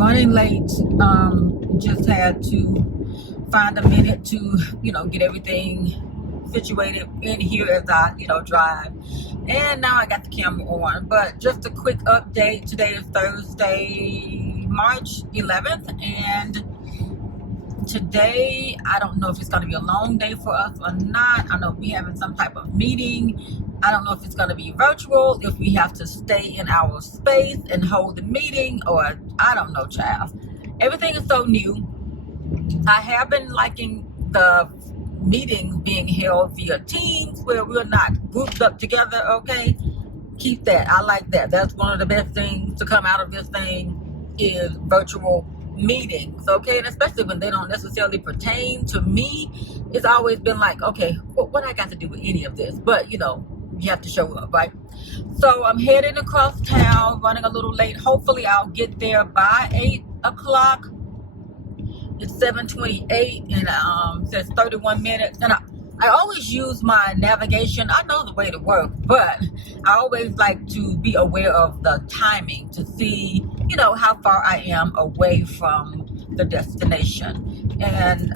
running late. Just had to find a minute to, get everything situated in here as I, drive. And now I got the camera on. But just a quick update. Today is Thursday, March 11th. And today, I don't know if it's going to be a long day for us or not. I know we're having some type of meeting. I don't know if it's going to be virtual, if we have to stay in our space and hold the meeting, or I don't know, child. Everything is so new. I have been liking the meetings being held via Teams where we're not grouped up together, okay? Keep that. I like that. That's one of the best things to come out of this thing is virtual meetings, okay? And especially when they don't necessarily pertain to me, it's always been like, okay, what I got to do with any of this? But, you have to show up, right? So I'm heading across town, running a little late. Hopefully I'll get there by 8 o'clock. It's 7:28 and it says 31 minutes. And I always use my navigation. I know the way to work, but I always like to be aware of the timing to see, how far I am away from the destination. And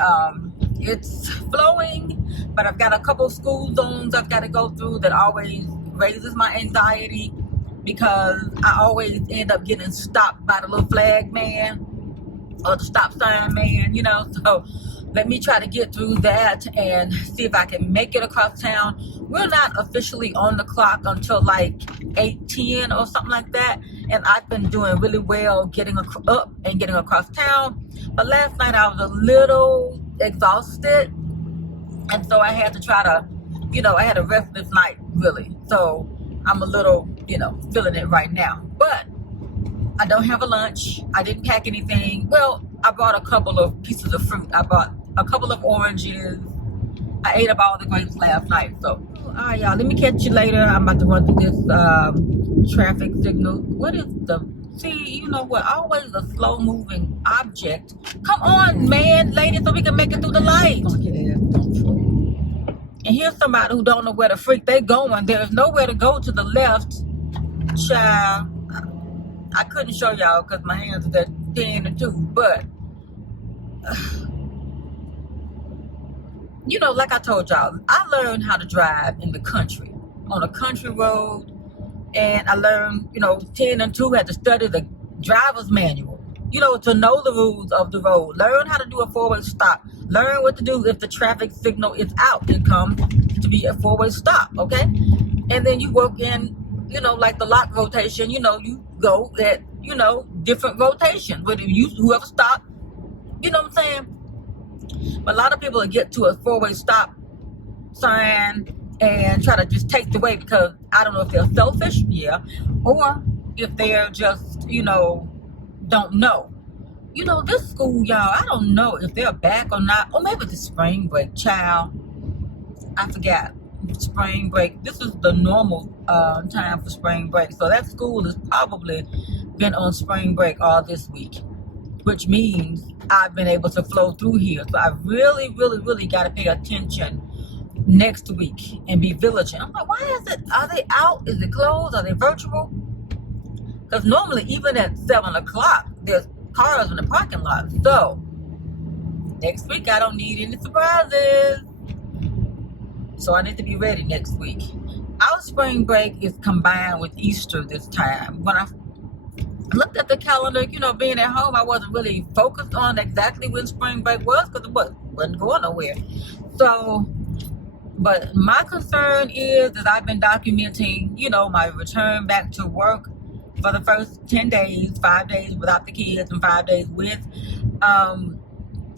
it's flowing, but I've got a couple school zones I've got to go through that always raises my anxiety because I always end up getting stopped by the little flag man or the stop sign man, so let me try to get through that and see if I can make it across town. We're not officially on the clock until like 8:10 or something like that, and I've been doing really well getting up and getting across town, but last night I was a little exhausted, and so I had to try to, I had a restless night, really, so I'm a little, feeling it right now, but I don't have a lunch. I didn't pack anything. Well, I bought a couple of pieces of fruit. I bought a couple of oranges. I ate up all the grapes last night. So, all right, y'all. Let me catch you later. I'm about to run through this traffic signal. What is see, you know what? Always a slow-moving object. Come on, man, lady, so we can make it through the light. And here's somebody who don't know where the freak they going. There's nowhere to go to the left. Child. I couldn't show y'all because my hands are at 10 and 2, but like I told y'all, I learned how to drive in the country, on a country road, and I learned, 10 and 2 had to study the driver's manual, to know the rules of the road, learn how to do a four-way stop, learn what to do if the traffic signal is out and come to be a four-way stop, okay? And then you work in, like the lock rotation, you go at, different rotations. But whoever stopped, you know what I'm saying? But a lot of people will get to a four-way stop sign and try to just take the way because I don't know if they're selfish, yeah, or if they're just, don't know. This school, y'all, I don't know if they're back or not, or maybe it's spring break, child. I forgot. Spring break. This is the normal time for spring break, so that school has probably been on spring break all this week, which means I've been able to flow through here. So I really, really, really got to pay attention next week and be vigilant. I'm like, why is it? Are they out? Is it closed? Are they virtual? Because normally, even at 7 o'clock, there's cars in the parking lot. So next week, I don't need any surprises. So I need to be ready next week. Our spring break is combined with Easter this time. When I looked at the calendar, being at home, I wasn't really focused on exactly when spring break was because it wasn't going nowhere. So, but my concern is that I've been documenting, my return back to work for the first 10 days, 5 days without the kids and 5 days with,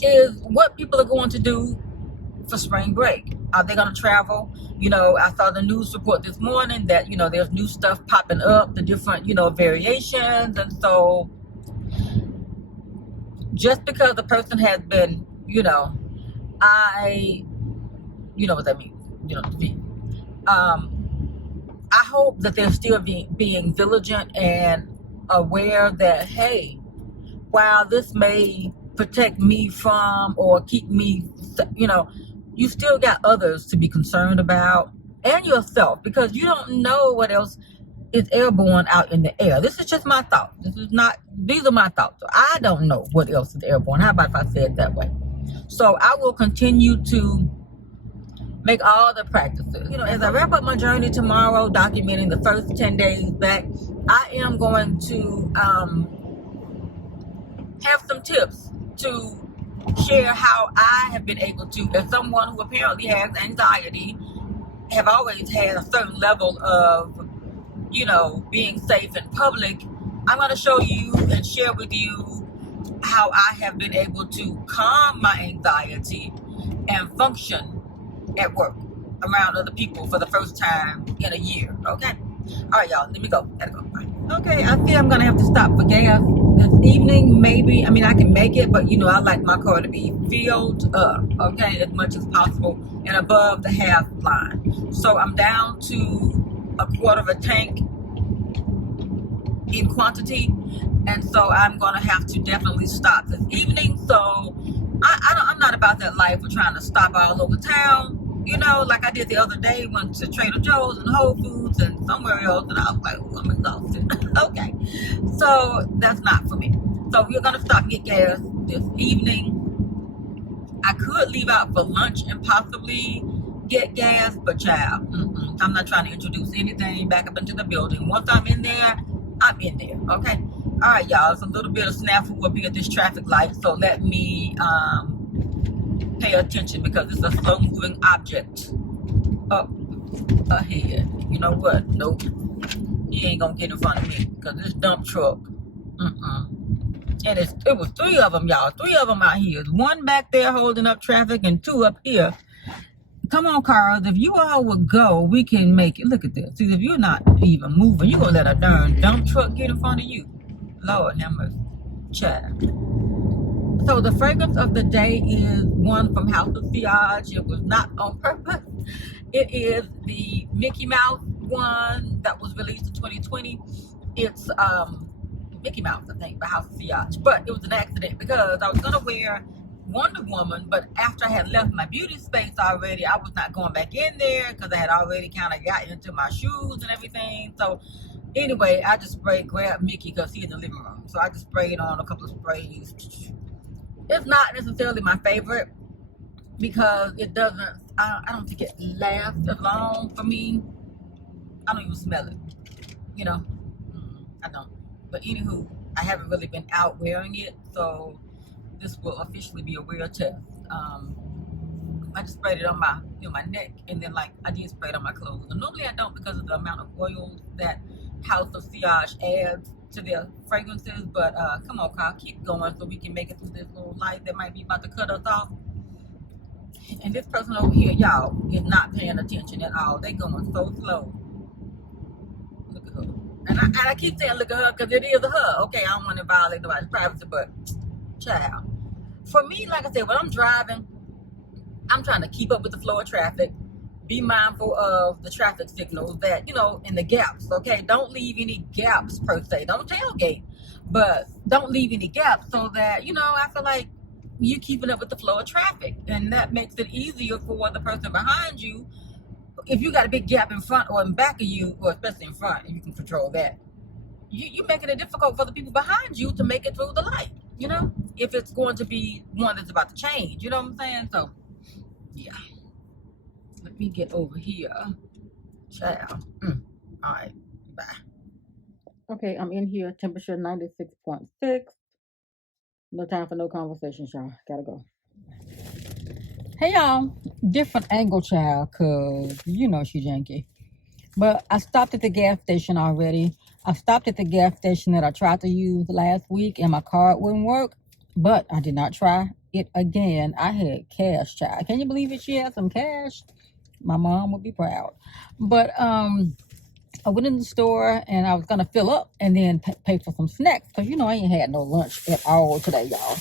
is what people are going to do for spring break. Are they going to travel? I saw the news report this morning that, there's new stuff popping up, the different, variations. And so just because the person has been, I, what that means, I hope that they're still being vigilant and aware that, hey, while this may protect me from or keep me, you still got others to be concerned about and yourself because you don't know what else is airborne out in the air. This is just my thought. These are my thoughts. So I don't know what else is airborne. How about if I say it that way? So I will continue to make all the practices. As I wrap up my journey tomorrow, documenting the first 10 days back, I am going to have some tips to share how I have been able to, as someone who apparently has anxiety, have always had a certain level of, being safe in public. I'm going to show you and share with you how I have been able to calm my anxiety and function at work around other people for the first time in a year. Okay? All right, y'all. Let me go. Gotta go. Bye. Okay, I think I'm going to have to stop for gas this evening. Maybe. I mean, I can make it, but, I like my car to be filled up, okay, as much as possible and above the half line. So I'm down to a quarter of a tank in quantity, and so I'm going to have to definitely stop this evening. So I'm not about that life of trying to stop all over town. Like I did the other day, went to Trader Joe's and Whole Foods and somewhere else, and I was like, oh, I'm exhausted. Okay, so that's not for me. So we're gonna stop and get gas this evening. I could leave out for lunch and possibly get gas, but child, I'm not trying to introduce anything back up into the building. Once I'm in there, I'm in there. Okay, all right, y'all. It's a little bit of snafu will be at this traffic light, so let me pay attention because it's a slow moving object up ahead. You know what? Nope. He ain't gonna get in front of me because this dump truck. And it was 3 of them, y'all. 3 of them out here. There's 1 back there holding up traffic and 2 up here. Come on, cars. If you all would go, we can make it. Look at this. See, if you're not even moving, you're gonna let a darn dump truck get in front of you. Lord have mercy. Child. So the fragrance of the day is one from House of Sillage. It was not on purpose. It is the Mickey Mouse one that was released in 2020. It's Mickey Mouse, I think, by House of Sillage. But it was an accident because I was going to wear Wonder Woman, but after I had left my beauty space already, I was not going back in there because I had already kind of got into my shoes and everything. So anyway, I just grabbed Mickey because he's in the living room. So I just sprayed on a couple of sprays. It's not necessarily my favorite because it doesn't, I don't think it lasts as long for me. I don't even smell it, I don't. But anywho, I haven't really been out wearing it, so this will officially be a wear test. I just sprayed it on my neck, and then I did spray it on my clothes. And normally I don't because of the amount of oils that House of Sillage adds to their fragrances, but come on, Kyle, keep going so we can make it through this little light that might be about to cut us off. And this person over here, y'all, is not paying attention at all. They going so slow. Look at her. And I keep saying look at her because it is her. Okay, I don't want to violate nobody's privacy, but child. For me, like I said, when I'm driving, I'm trying to keep up with the flow of traffic. Be mindful of the traffic signals that, in the gaps, okay? Don't leave any gaps per se. Don't tailgate, but don't leave any gaps so that, I feel like you keeping up with the flow of traffic. And that makes it easier for the person behind you. If you got a big gap in front or in back of you, or especially in front, and you can control that, you're making it difficult for the people behind you to make it through the light, if it's going to be one that's about to change, you know what I'm saying? So, yeah. Let me get over here. Child. All right. Bye. Okay, I'm in here. Temperature 96.6. No time for no conversation, y'all. Gotta go. Hey, y'all. Different angle, child, because she's janky. But I stopped at the gas station already. I stopped at the gas station that I tried to use last week, and my card wouldn't work. But I did not try it again. I had cash, child. Can you believe it? She had some cash. My mom would be proud. But I went in the store and I was gonna fill up and then pay for some snacks because I ain't had no lunch at all today, y'all.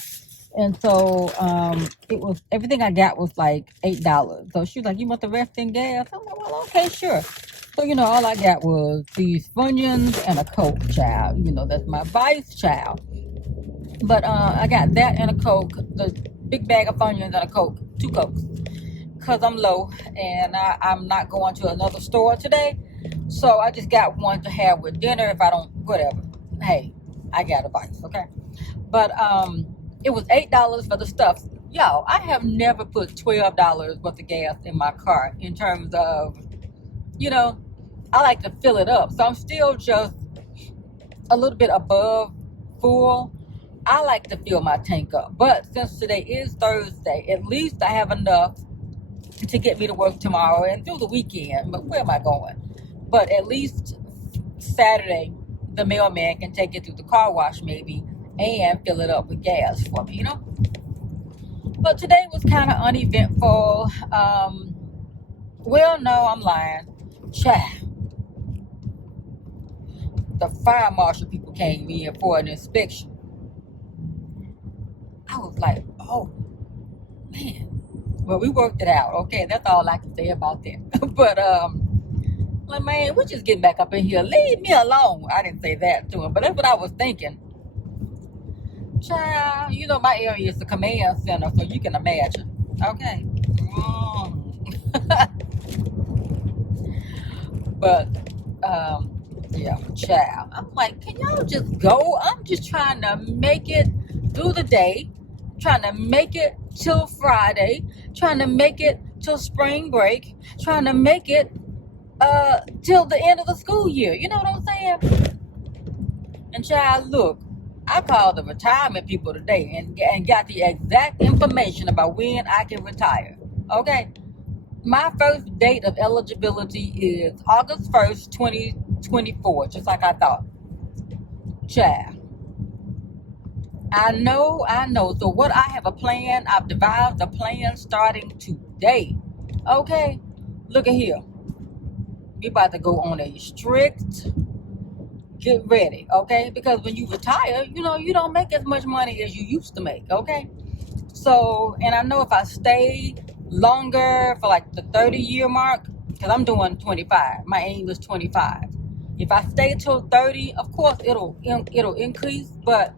And so it was everything I got was like $8. So she was like, "You want the rest in gas?" I'm like, "Well, okay, sure." So all I got was these Funyuns and a Coke, child. That's my vice, child. But I got that and a Coke, the big bag of Funyuns and a Coke, 2 Cokes. Because I'm low and I'm not going to another store today. So I just got one to have with dinner if I don't, whatever. Hey, I got advice, okay? But it was $8 for the stuff. Y'all, I have never put $12 worth of gas in my car in terms of, you know, I like to fill it up. So I'm still just a little bit above full. I like to fill my tank up. But since today is Thursday, at least I have enough to get me to work tomorrow and through the weekend. But where am I going? But at least Saturday, the mailman can take it through the car wash maybe and fill it up with gas for me, you know? But today was kind of uneventful. Well, no, I'm lying. Child. The fire marshal people came in for an inspection. I was like, oh, man. Well, we worked it out. Okay, that's all I can say about that. But, like, man, we're just getting back up in here. Leave me alone. I didn't say that to him, but that's what I was thinking. Child, you know my area is the command center, so you can imagine. Okay. But, yeah, child. I'm like, can y'all just go? I'm just trying to make it through the day, trying to make it till Friday, trying to make it till spring break, trying to make it till the end of the school year. You know what I'm saying? And child, look, I called the retirement people today and got the exact information about when I can retire. Okay? My first date of eligibility is August 1st, 2024, just like I thought. Child. I know. So what I have a plan, I've devised a plan starting today. Okay? Look at here. We about to go on a strict get ready, okay? Because when you retire, you know, you don't make as much money as you used to make, okay? So, and I know if I stay longer for like the 30-year mark, because I'm doing 25. My aim is 25. If I stay till 30, of course it'll increase, but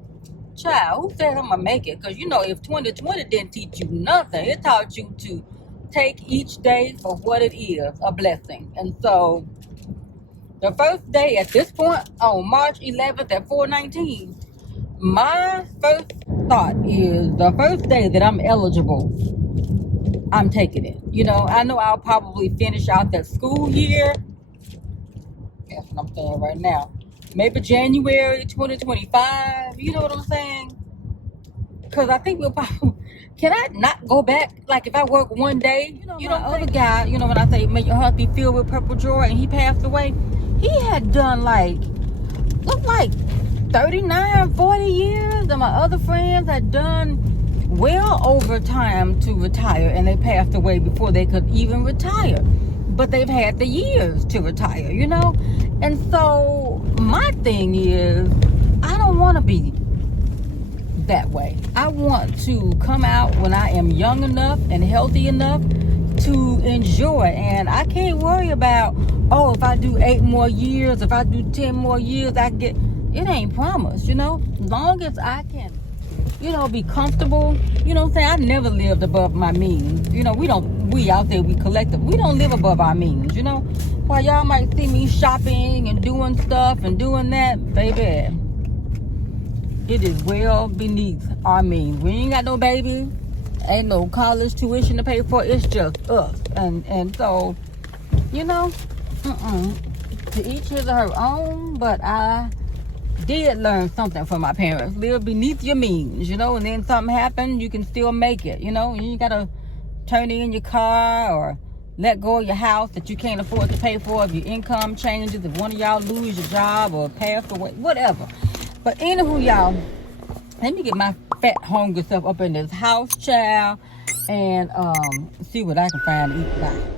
child, who said I'm gonna make it? Because you know, if 2020 didn't teach you nothing, it taught you to take each day for what it is, a blessing. And so the first day at this point, on March 11th at 4:19, my first thought is the first day that I'm eligible, I'm taking it. You know, I know I'll probably finish out that school year. That's what I'm saying right now. Maybe January 2025. You know what I'm saying? Because I think we'll probably... Can I not go back? Like if I work one day, you know other guy, you know, when I say make your heart be filled with purple joy, and he passed away, he had done looked like 39, 40 years, and my other friends had done well over time to retire, and they passed away before they could even retire. But they've had the years to retire, you know? And so my thing is, I don't want to be that way. I want to come out when I am young enough and healthy enough to enjoy. And I can't worry about, oh, if I do 8 more years, if I do 10 more years, I get... It ain't promised, you know? As long as I can, you know, be comfortable. You know what I'm saying? I never lived above my means. You know, we out there, we collective. We don't live above our means, you know? While y'all might see me shopping and doing stuff and doing that, baby, it is well beneath our means. We ain't got no baby. Ain't no college tuition to pay for. It's just us. And so, you know, to each his or her own. But I did learn something from my parents. Live beneath your means, you know. And then something happened, you can still make it, you know. You ain't got to turn in your car or let go of your house that you can't afford to pay for if your income changes, if one of y'all lose your job or pass away, whatever. But anywho, y'all, let me get my fat, hungry self up in this house, child, and see what I can find to eat. Bye.